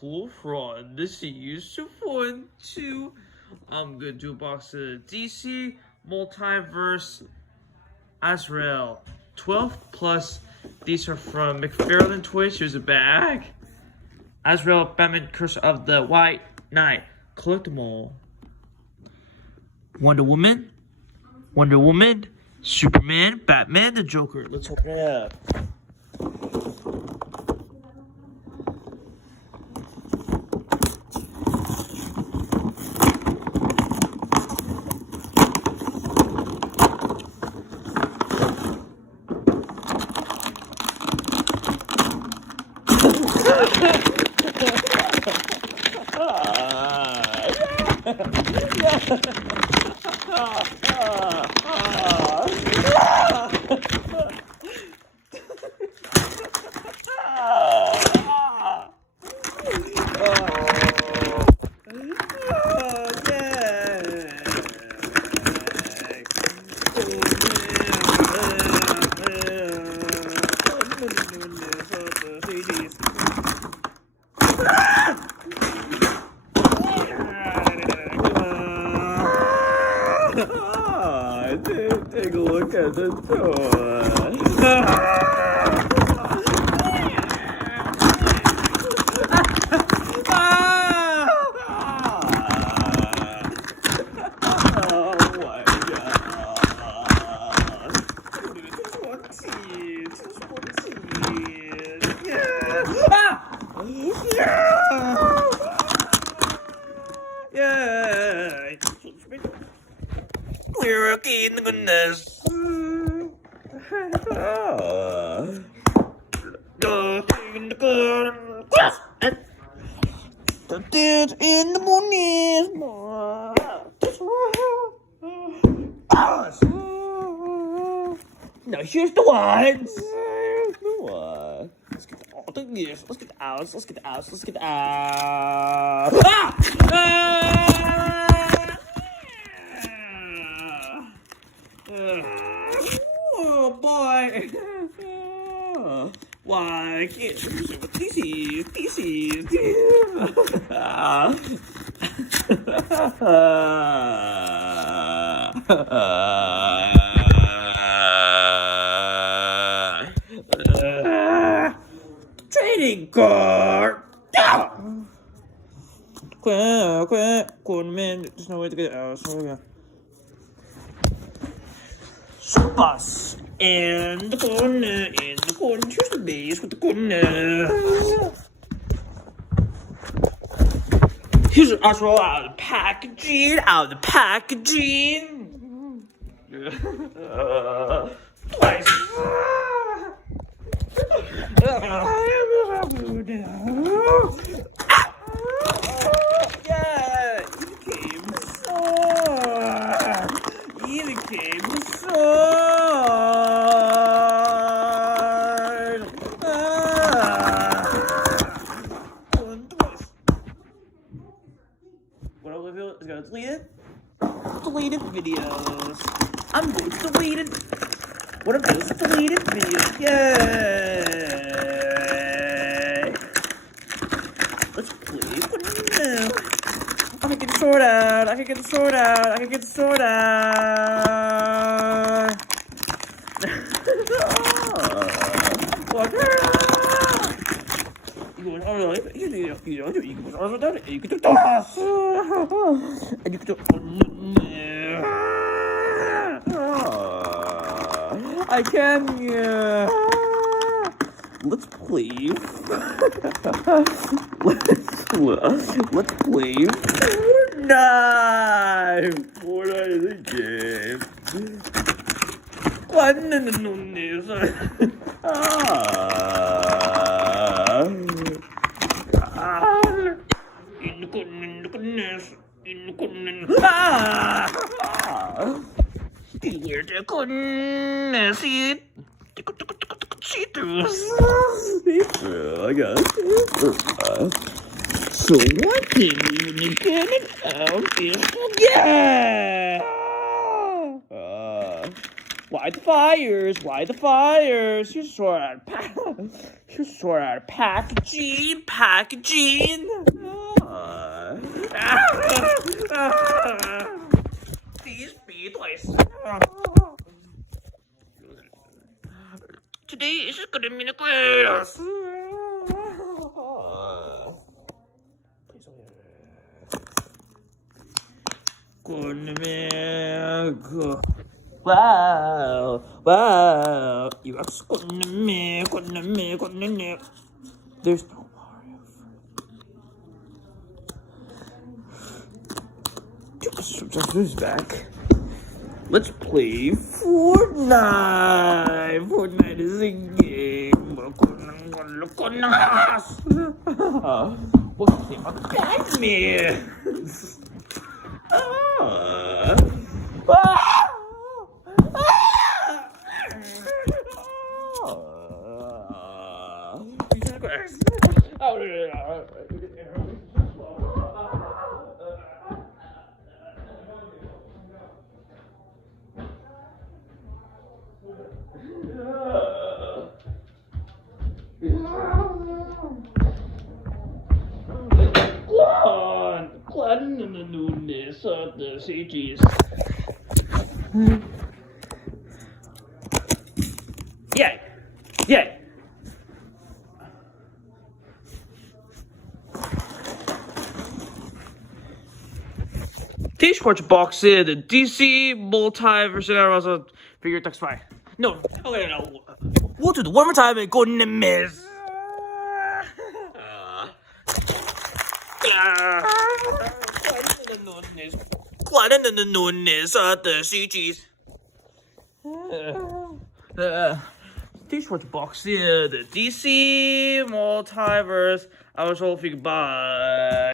cool from the series to 1, 2. I'm gonna do a box of DC multiverse azrael 12 plus. These are from McFarlane Toys. Here's a bag. Azrael, Batman, Curse of the White Knight. Collect them all. Wonder Woman, Superman, Batman, the Joker. Let's open it up. Take a look at the toy. We're okay in the goodness. The dude in the morning. Now here's the ones. Let's get all the gears. Let's get the outs. Let's get the outs. Let's get the outs. Oh boy! Why I can't DC. Trading card. Quit, man. There's no way to get out. So Bus in the corner, here's the base with the corner. Here's an Azrael out of the packaging, Twice. Yeah, he became What I'll reveal is gonna delete it. Deleted videos. I'm going to delete it. What I'm doing is deleted videos. Yay! Let's play for now. I can get the sword out. I can get the sword out. What? 이거 I can. Let's play. Let's play Fortnite. Fortnite is a game. Beware the goodness, see through. I got it. So what did you get it out is yeah. Why the fires? Why the fires? Here's a sword. to sort out packaging. These beetles. Today is gonna be the greatest. Wow. You are gonna make. There's no Mario. Who's back? Let's play Fortnite. Fortnite is a game. What's the name of Batman? Glad in the newness of the CGs. Yay! T-Sports box in the DC multiverse and also figure text fine. No. We'll do it one more time and go in the miss. Glad in the newness of the CGs. T-Sports box in the DC multiverse. I was hoping bye.